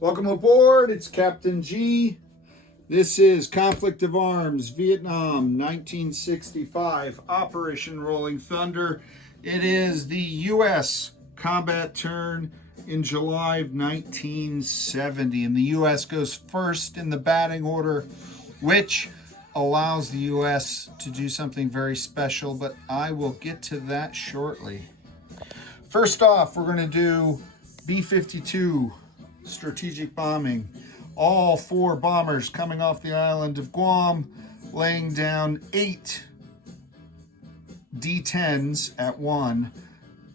Welcome aboard, it's Captain G. This is Conflict of Arms, Vietnam, 1965, Operation Rolling Thunder. It is the U.S. combat turn in July of 1970, and the U.S. goes first in the batting order, which allows the U.S. to do something very special, but I will get to that shortly. First off, we're going to do B-52 strategic bombing. All 4 bombers coming off the island of Guam, laying down 8 D-10s at one.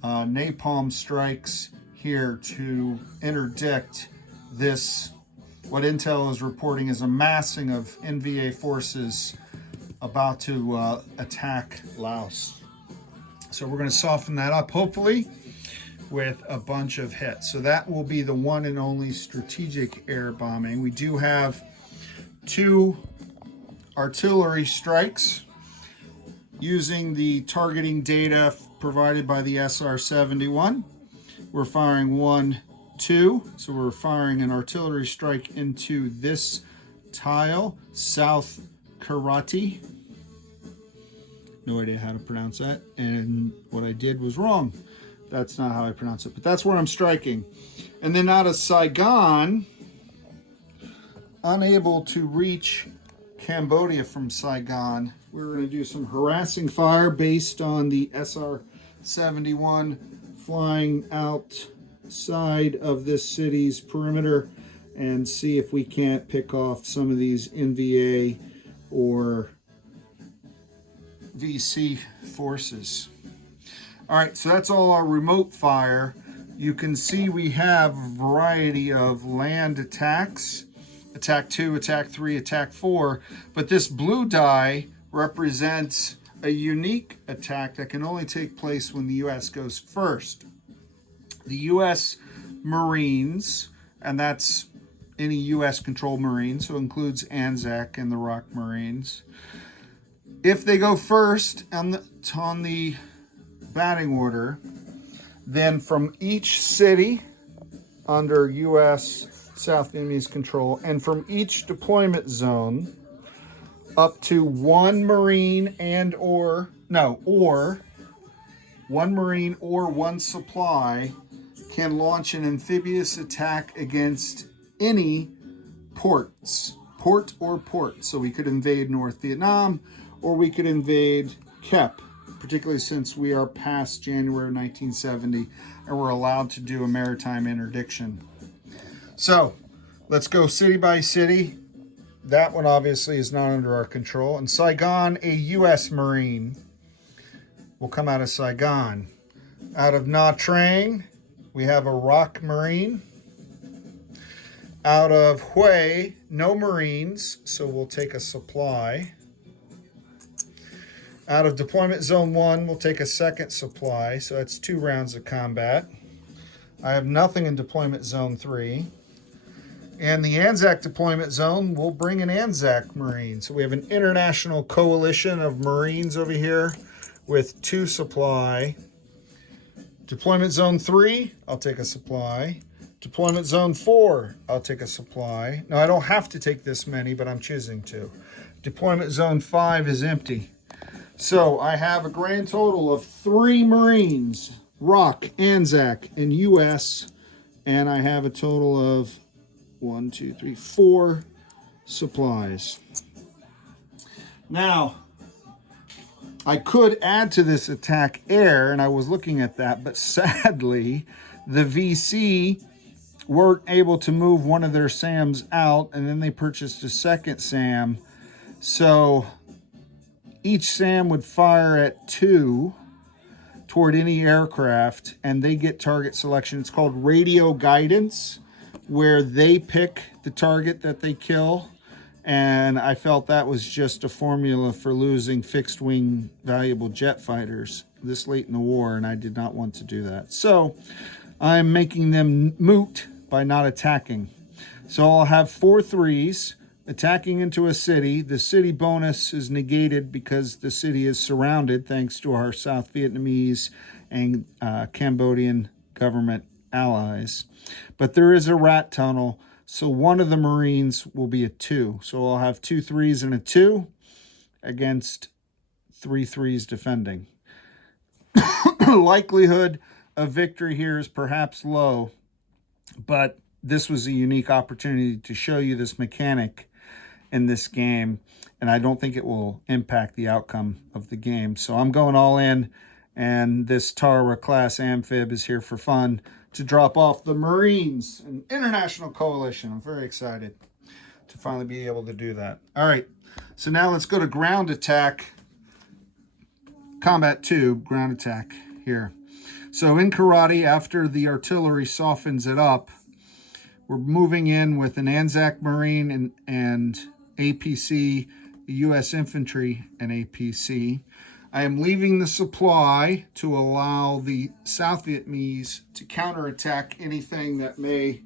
Napalm strikes here to interdict this, what Intel is reporting is a massing of NVA forces about to attack Laos. So we're going to soften that up, hopefully, with a bunch of hits. So that will be the one and only strategic air bombing. We do have 2 artillery strikes using the targeting data provided by the SR-71. We're firing 1, 2. So we're firing an artillery strike into this tile, South Karate. No idea how to pronounce that. And what I did was wrong. That's not how I pronounce it, but that's where I'm striking. And then out of Saigon, unable to reach Cambodia from Saigon, we're going to do some harassing fire based on the SR-71 flying outside of this city's perimeter and see if we can't pick off some of these NVA or VC forces. All right, so that's all our remote fire. You can see we have a variety of land attacks, attack 2, attack 3, attack 4, but this blue die represents a unique attack that can only take place when the U.S. goes first. The U.S. Marines, and that's any U.S. controlled Marine, so it includes ANZAC and the ROK Marines. If they go first on the batting order, then from each city under U.S. South Vietnamese control and from each deployment zone up to 1 Marine or 1 Marine or 1 supply can launch an amphibious attack against any port or port. So we could invade North Vietnam or we could invade Kep, particularly since we are past January 1970 and we're allowed to do a maritime interdiction. So let's go city by city. That one obviously is not under our control. In Saigon, a U.S. Marine will come out of Saigon. Out of Nha Trang, we have a ROK Marine. Out of Hue, no Marines, so we'll take a supply. Out of Deployment Zone 1, we'll take a second supply, so that's 2 rounds of combat. I have nothing in Deployment Zone 3. And the ANZAC Deployment Zone, we'll bring an ANZAC Marine. So we have an international coalition of Marines over here with 2 supply. Deployment Zone 3, I'll take a supply. Deployment Zone 4, I'll take a supply. Now, I don't have to take this many, but I'm choosing to. Deployment Zone 5 is empty. So I have a grand total of 3 Marines, ROK, ANZAC, and U.S., and I have a total of 4 supplies. Now, I could add to this attack air, and I was looking at that, but sadly, the VC weren't able to move one of their SAMs out, and then they purchased a second SAM. So each SAM would fire at 2 toward any aircraft, and they get target selection. It's called radio guidance, where they pick the target that they kill. And I felt that was just a formula for losing fixed-wing valuable jet fighters this late in the war, and I did not want to do that. So I'm making them moot by not attacking. So I'll have 4 3s. Attacking into a city. The city bonus is negated because the city is surrounded thanks to our South Vietnamese and Cambodian government allies. But there is a rat tunnel So one of the Marines will be a 2. So I'll have 2 3s and a 2 against 3 3s defending. Likelihood of victory here is perhaps low, but this was a unique opportunity to show you this mechanic in this game, and I don't think it will impact the outcome of the game. So I'm going all in, and this Tara class amphib is here for fun to drop off the Marines, an international coalition. I'm very excited to finally be able to do that. All right, so now let's go to ground attack. Combat 2, ground attack here. So in karate, after the artillery softens it up, we're moving in with an ANZAC Marine and APC, U.S. Infantry and APC. I am leaving the supply to allow the South Vietnamese to counterattack anything that may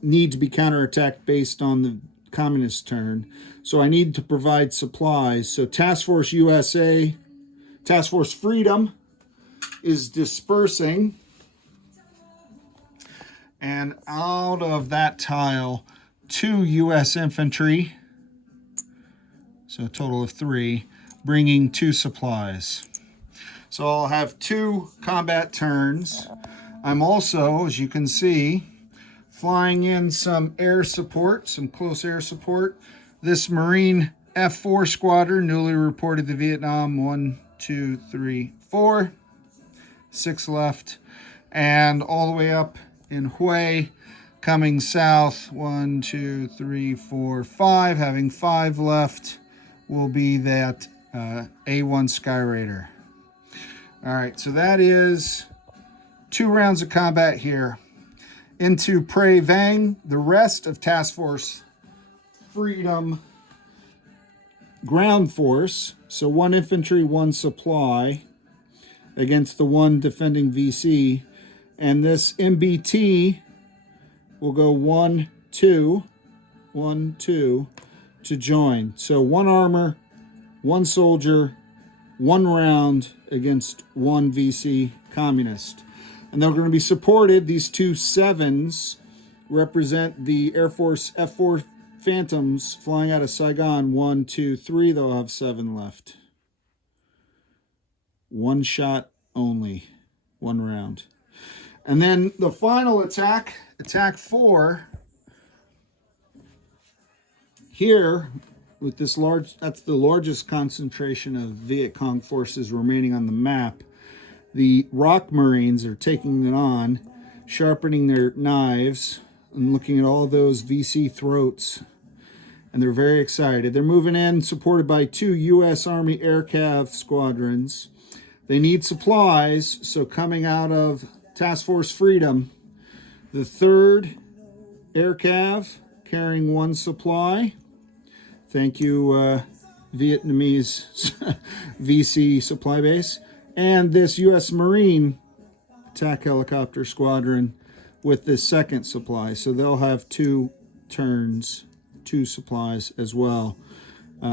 need to be counterattacked based on the communist turn. So I need to provide supplies. So Task Force USA, Task Force Freedom is dispersing. And out of that tile, 2 U.S. infantry, so a total of 3, bringing 2 supplies. So I'll have 2 combat turns. I'm also, as you can see, flying in some air support, some close air support. This Marine F4 squadron, newly reported to Vietnam, 1, 2, 3, 4, 6 left, and all the way up in Hue, coming south, 1, 2, 3, 4, 5, having 5 left, will be that A1 Sky Raider. All right, so that is 2 rounds of combat here. Into Prey Vang, the rest of Task Force Freedom ground force, so 1 infantry, 1 supply against the 1 defending VC. And this MBT will go 1, 2, 1, 2 to join. So 1 armor, 1 soldier, 1 round against 1 VC communist. And they're going to be supported. These 2 7s represent the Air Force F4 Phantoms flying out of Saigon. 1, 2, 3. They'll have 7 left. 1 shot only. 1 round. And then the final attack, attack 4, here with this large, that's the largest concentration of Viet Cong forces remaining on the map. The ROK Marines are taking it on, sharpening their knives and looking at all those VC throats. And they're very excited. They're moving in, supported by 2 U.S. Army Air Cav squadrons. They need supplies, so coming out of Task Force Freedom, the 3rd Air Cav carrying 1 supply. Thank you, Vietnamese VC supply base. And this U.S. Marine attack helicopter squadron with this 2nd supply. So they'll have 2 turns, 2 supplies as well.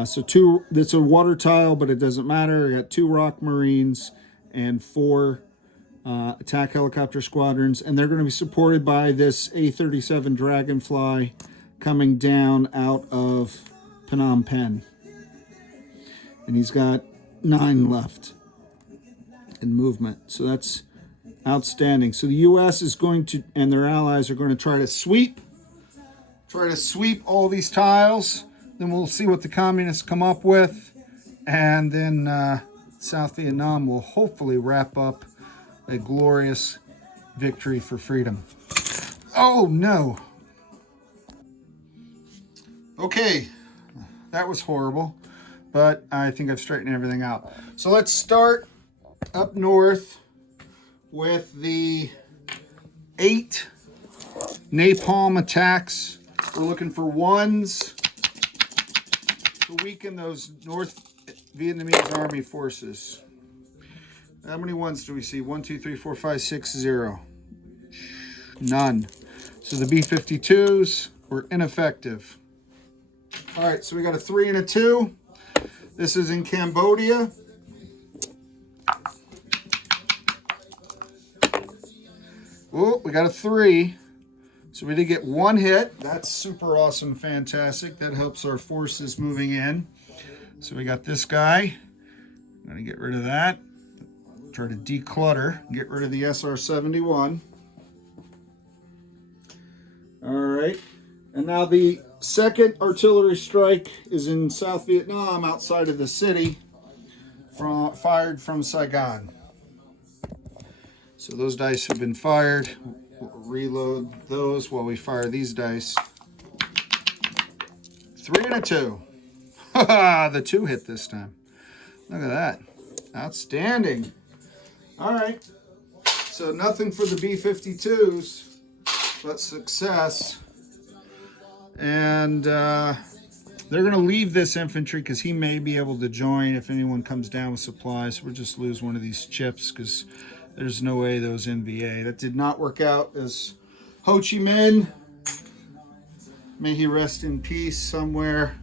So 2, it's a water tile, but it doesn't matter. I got 2 ROK Marines and 4 attack helicopter squadrons, and they're going to be supported by this A-37 Dragonfly coming down out of Phnom Penh. And he's got 9 left in movement. So that's outstanding. So the U.S. is going to, and their allies are going to try to sweep all these tiles. Then we'll see what the communists come up with. And then South Vietnam will hopefully wrap up a glorious victory for freedom. Oh, no. Okay, that was horrible, but I think I've straightened everything out. So let's start up north with the 8 napalm attacks. We're looking for 1s to weaken those North Vietnamese Army forces. How many 1s do we see? 1, 2, 3, 4, 5, 6, 0. None. So the B-52s were ineffective. All right, so we got a 3 and a 2. This is in Cambodia. Oh, we got a 3. So we did get one hit. That's super awesome, fantastic. That helps our forces moving in. So we got this guy. I'm gonna get rid of that. Try to declutter, get rid of the SR-71. All right, and now the second artillery strike is in South Vietnam, outside of the city, fired from Saigon. So those dice have been fired. We'll reload those while we fire these dice. 3 and a 2. The 2 hit this time. Look at that. Outstanding. All right. So nothing for the B-52s, but success. And they're going to leave this infantry because he may be able to join if anyone comes down with supplies. We'll just lose one of these chips because there's no way those NVA. That did not work out as Ho Chi Minh, may he rest in peace somewhere,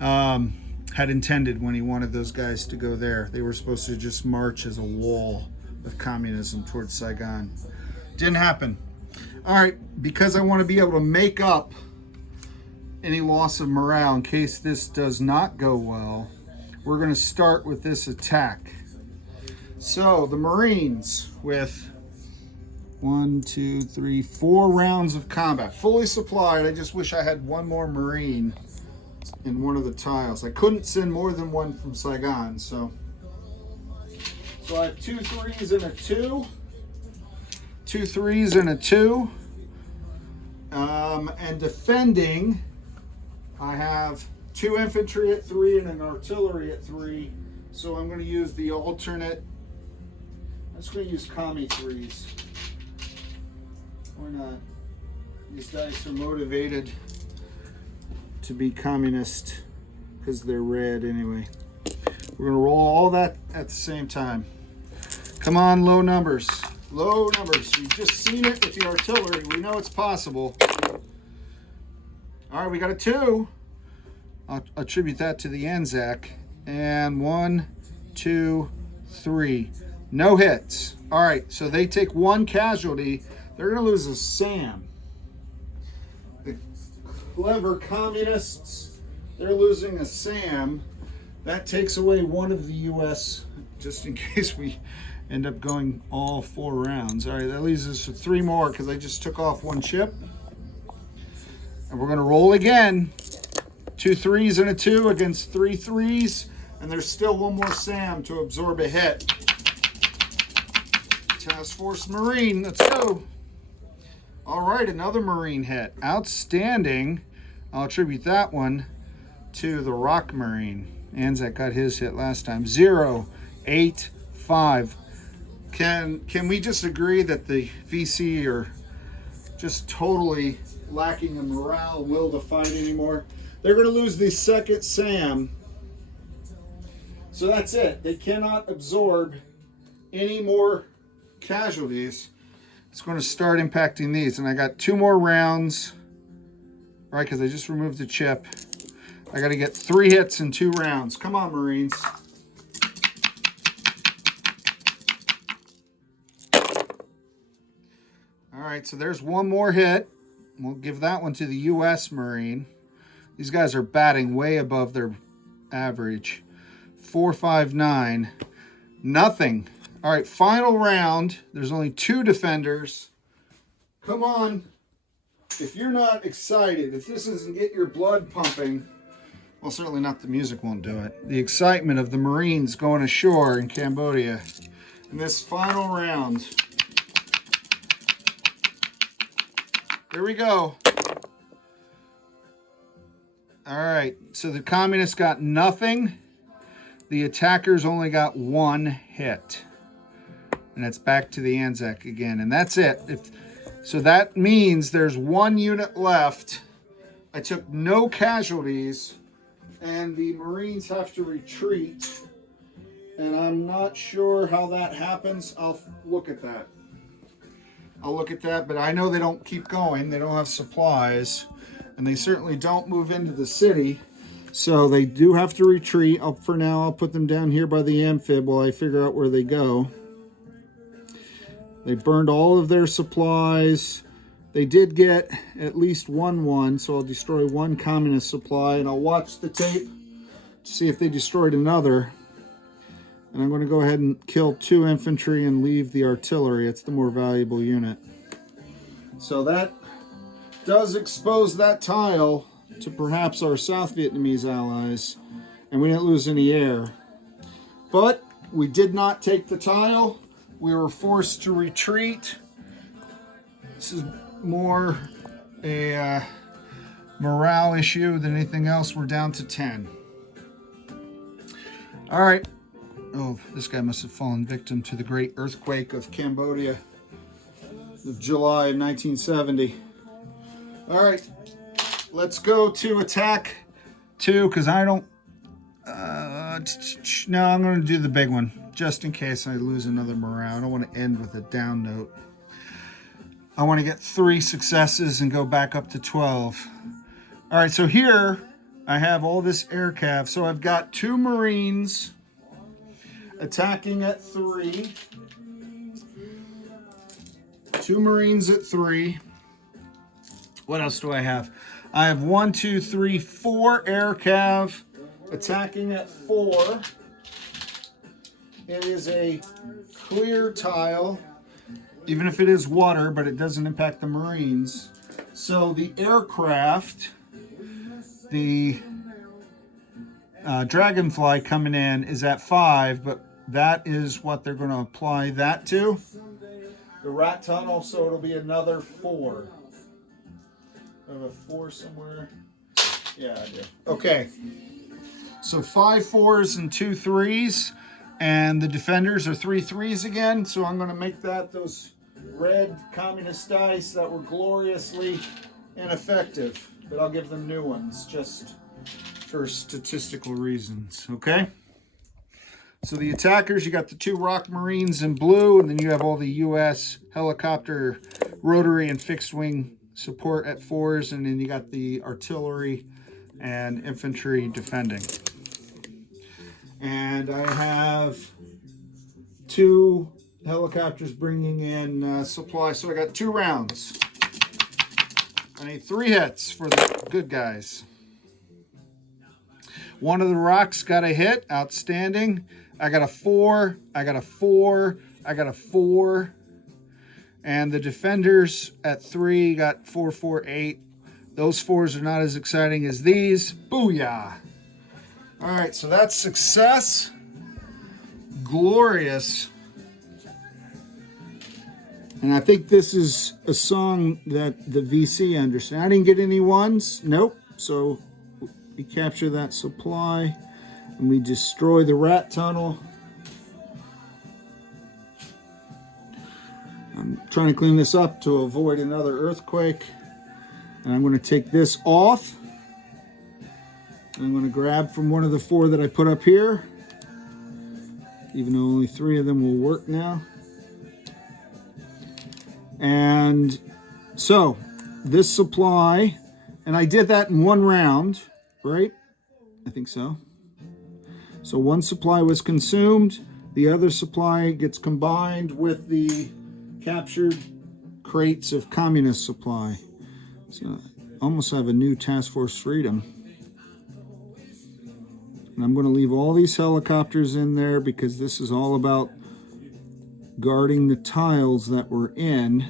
had intended when he wanted those guys to go there. They were supposed to just march as a wall of communism towards Saigon. Didn't happen. All right, because I want to be able to make up any loss of morale in case this does not go well, we're going to start with this attack. So the Marines with 1, 2, 3, 4 rounds of combat, fully supplied. I just wish I had one more Marine in one of the tiles. I couldn't send more than one from Saigon, so I have 2 3s and a 2. 2 3s and a 2. And defending, I have 2 infantry at 3 and an artillery at 3. So I'm going to use the alternate. I'm just going to use commie 3s. Why not? These guys are motivated to be communist because they're red anyway. We're going to roll all that at the same time. Come on, low numbers. Low numbers. We've just seen it with the artillery. We know it's possible. All right, we got a 2. I'll attribute that to the ANZAC. And 1, 2, 3. No hits. All right, so they take 1 casualty. They're going to lose a SAM. The clever communists, they're losing a SAM. That takes away 1 of the U.S., just in case we end up going all 4 rounds. All right, that leaves us with 3 more because I just took off 1 chip. And we're going to roll again. 2 3s and a 2 against 3 3s. And there's still 1 more SAM to absorb a hit. Task Force Marine, let's go. All right, another Marine hit. Outstanding. I'll attribute that one to the ROK Marine. ANZAC got his hit last time. 0, 8, 5. Can we just agree that the VC are just totally lacking in morale and will to fight anymore? They're going to lose the second SAM. So that's it. They cannot absorb any more casualties. It's going to start impacting these. And I got 2 more rounds, right, because I just removed the chip. I got to get 3 hits in 2 rounds. Come on, Marines. All right, so there's 1 more hit. We'll give that one to the U.S. Marine. These guys are batting way above their average. 4, 5, 9. Nothing. All right, final round. There's only 2 defenders. Come on. If you're not excited, if this doesn't get your blood pumping, well, certainly not the music won't do it. The excitement of the Marines going ashore in Cambodia in this final round. Here we go. All right, so the communists got nothing. The attackers only got 1 hit. And it's back to the ANZAC again. And that's it. So that means there's 1 unit left. I took no casualties. And the Marines have to retreat. And I'm not sure how that happens. I'll look at that. But I know they don't keep going. They don't have supplies. And they certainly don't move into the city. So they do have to retreat. For now, I'll put them down here by the amphib while I figure out where they go. They burned all of their supplies. They did get at least one, so I'll destroy one communist supply, and I'll watch the tape to see if they destroyed another. And I'm going to go ahead and kill 2 infantry and leave the artillery. It's the more valuable unit. So that does expose that tile to perhaps our South Vietnamese allies, and we didn't lose any air. But we did not take the tile. We were forced to retreat. This is more a morale issue than anything else. We're down to 10. All right. Oh, this guy must have fallen victim to the great earthquake of Cambodia of July 1970. All right, let's go to attack 2, because I don't... no, I'm going to do the big one, just in case I lose another morale. I don't want to end with a down note. I want to get 3 successes and go back up to 12. All right, so here I have all this air cav. So I've got 2 Marines attacking at 3. 2 Marines at 3. What else do I have? I have 1, 2, 3, 4 air cav attacking at 4. It is a clear tile, even if it is water, but it doesn't impact the Marines. So the aircraft, the Dragonfly coming in is at 5, but that is what they're going to apply that to. The rat tunnel, so it'll be another 4. I have a 4 somewhere. Yeah, I do. Okay. So 5 4s and 2 3s. And the defenders are 3 3s again. So I'm going to make that those red communist dice that were gloriously ineffective. But I'll give them new ones just for statistical reasons. Okay? So the attackers, you got the 2 ROK Marines in blue, and then you have all the U.S. helicopter, rotary, and fixed-wing support at 4s, and then you got the artillery and infantry defending. And I have 2 helicopters bringing in supply, so I got 2 rounds. I need 3 hits for the good guys. One of the ROKs got a hit, outstanding. I got a 4, I got a 4, I got a 4. And the defenders at 3 got 4, 4, 8. Those 4s are not as exciting as these. Booyah! All right, so that's success. Glorious. And I think this is a song that the VC understands. I didn't get any 1s. Nope. So we capture that supply. And we destroy the rat tunnel. I'm trying to clean this up to avoid another earthquake. And I'm going to take this off. I'm going to grab from one of the 4 that I put up here. Even though only 3 of them will work now. And so this supply, and I did that in 1 round, right? I think so. So 1 supply was consumed. The other supply gets combined with the captured crates of communist supply. So I almost have a new Task Force Freedom. And I'm going to leave all these helicopters in there because this is all about guarding the tiles that we're in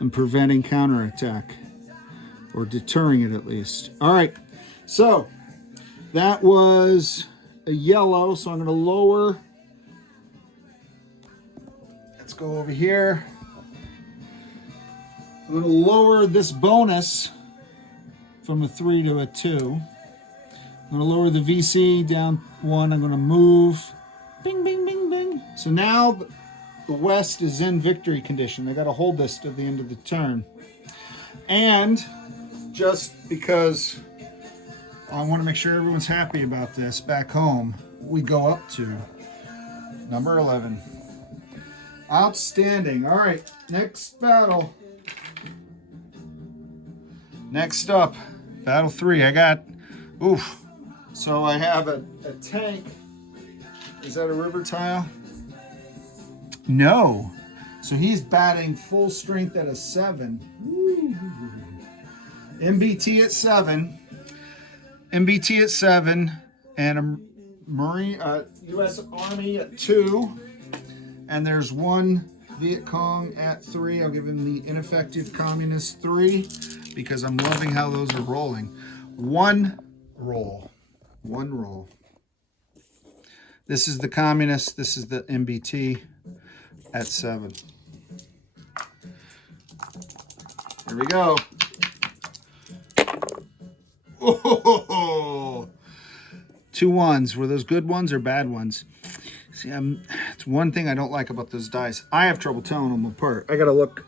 and preventing counterattack, or deterring it at least. All right, so that was a yellow, so I'm going to lower. Let's go over here. I'm going to lower this bonus from a 3 to a 2. I'm going to lower the VC down 1. I'm going to move. Bing, bing, bing, bing. So now the West is in victory condition. They got to hold this to the end of the turn. And just because I want to make sure everyone's happy about this back home, we go up to number 11. Outstanding. All right, next battle. Next up, battle 3. I got, so I have a tank. Is that a river tile? No. So he's batting full strength at a 7. Woo. MBT at 7. MBT at 7. And a Marine, U.S. Army at 2. And there's one Viet Cong at 3. I'll give him the ineffective communist 3 because I'm loving how those are rolling. One roll. This is the communist. This is the MBT at 7. Here we go. Oh, 2 1s. Were those good ones or bad ones? See, it's one thing I don't like about those dice. I have trouble telling them apart. I got to look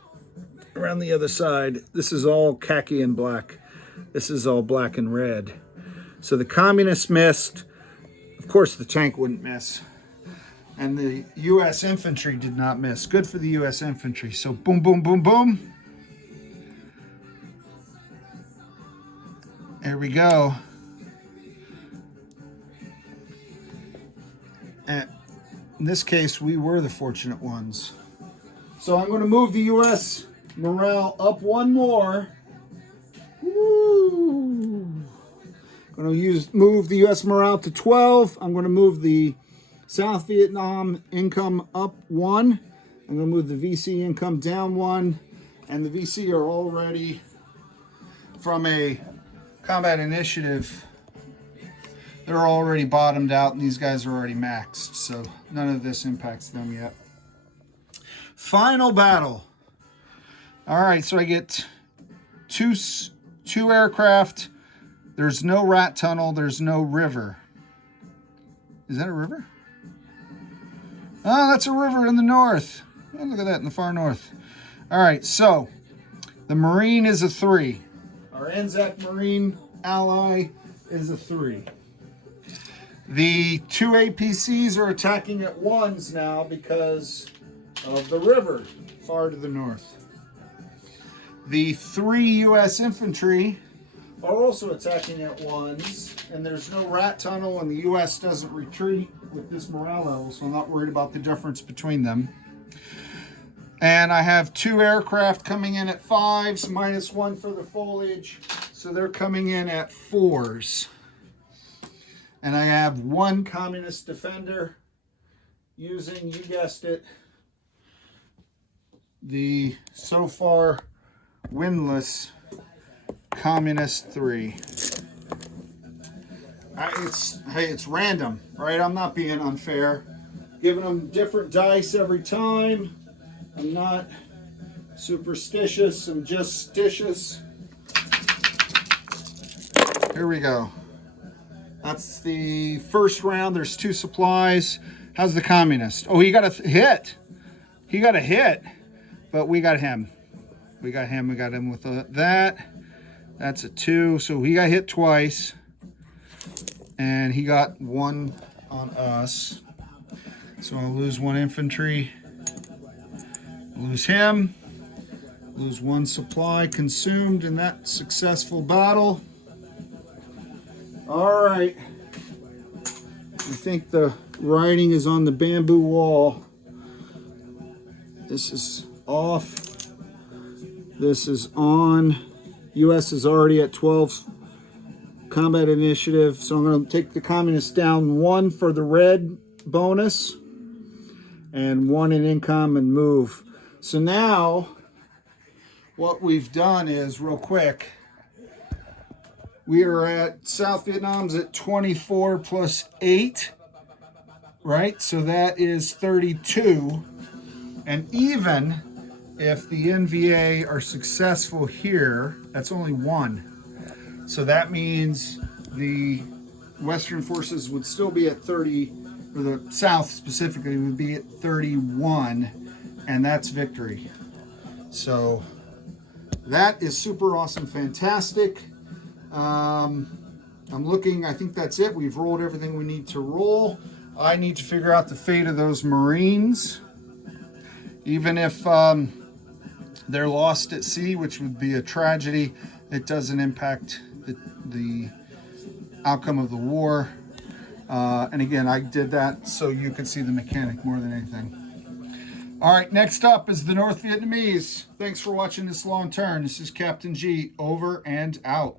around the other side. This is all khaki and black. This is all black and red. So the communist missed. Of course, the tank wouldn't miss. And the U.S. infantry did not miss. Good for the U.S. infantry. So boom, boom, boom, boom. There we go. And in this case, we were the fortunate ones. So I'm going to move the U.S. morale up 1 more. Woo. Going to move the U.S. morale to 12. I'm going to move the South Vietnam income up 1. I'm going to move the VC income down 1. And the VC are already, from a combat initiative, they're already bottomed out, and these guys are already maxed. So none of this impacts them yet. Final battle. All right, so I get two aircraft. There's no rat tunnel. There's no river. Is that a river? Oh, that's a river in the north. Oh, look at that in the far north. All right, so the Marine is a 3. Our ANZAC Marine ally is a 3. The 2 APCs are attacking at 1s now because of the river far to the north. The 3 U.S. infantry are also attacking at 1s, and there's no rat tunnel, and the U.S. doesn't retreat with this morale level, so I'm not worried about the difference between them. And I have 2 aircraft coming in at 5s, -1 for the foliage, so they're coming in at 4s. And I have 1 communist defender using, you guessed it, the so far winless communist 3. It's random, right? I'm not being unfair. Giving them different dice every time. I'm not superstitious, I'm just stitious. Here we go. That's the first round. There's 2 supplies. How's the communist? Oh, he got a hit. He got a hit, but we got him. We got him with that. That's a 2, so he got hit twice. And he got 1 on us. So I'll lose 1 infantry. Lose him. Lose 1 supply consumed in that successful battle. All right. I think the writing is on the bamboo wall. This is off. This is on. U.S. is already at 12 combat initiative. So I'm going to take the communists down 1 for the red bonus and 1 in income and move. So now what we've done is, real quick, we are at South Vietnam's at 24 plus 8, right? So that is 32. And even if the NVA are successful here, that's only 1. So that means the Western forces would still be at 30, or the South specifically would be at 31, and that's victory. So that is super awesome, fantastic. I'm looking, I think that's it. We've rolled everything we need to roll. I need to figure out the fate of those Marines. Even if they're lost at sea, which would be a tragedy, it doesn't impact the outcome of the war. And again, I did that so you could see the mechanic more than anything. All right, next up is the North Vietnamese. Thanks for watching this long turn. This is Captain G, over and out.